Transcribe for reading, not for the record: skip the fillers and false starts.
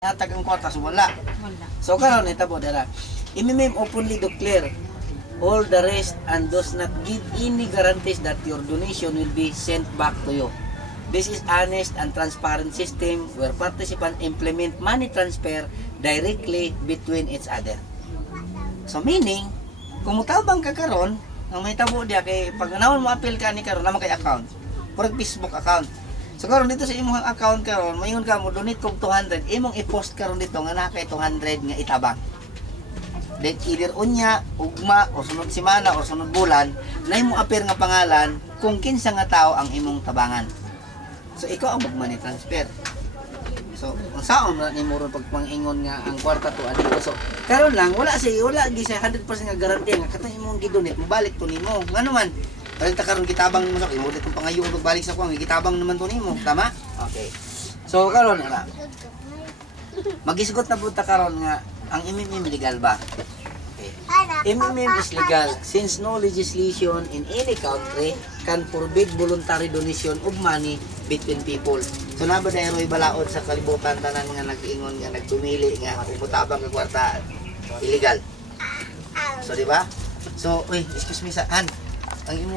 Natag ang kwarta, so wala. Wala. So karon itabo dala. Imimim openly declare all the rest and does not give any guarantees that your donation will be sent back to you. This is honest and transparent system where participants implement money transfer directly between each other. So meaning, kung mutabang ka karon, ang may tabo dia kay pag naon mo appeal ka ni karon naman kay account. For Facebook account. So karon dito sa imong account karon, mayon ka mo donate kog 200, imong i-post karon dito nga na kay 200 nga itabang. Then either unya, ugma o sunod semana o sunod bulan, na imong appear nga pangalan kung kinsa nga tao ang imong tabangan. So ikaw ang mag-money transfer. So ang saon na nimo ron pagpangingon nga ang kwarta to adto. So karon lang wala gi sa 100% nga garantiya nga katong imong gidonate mobalik to nimo. Ngano man ta karon gitabang nimo sa imo ditong pangayo pagbalik sa kuwang gitabang naman to nimo, tama? Okay. So karon ana. Magisgot na pud ta karon nga ang MMM legal ba? Okay. MMM is legal since no legislation in any country can forbid voluntary donation of money between people. So na ba dayroy balaod sa kalibutan tanan nga nag-ingon nga nagtumili nga umutabang nga kwarta illegal. So di ba? So, excuse me sa ang imo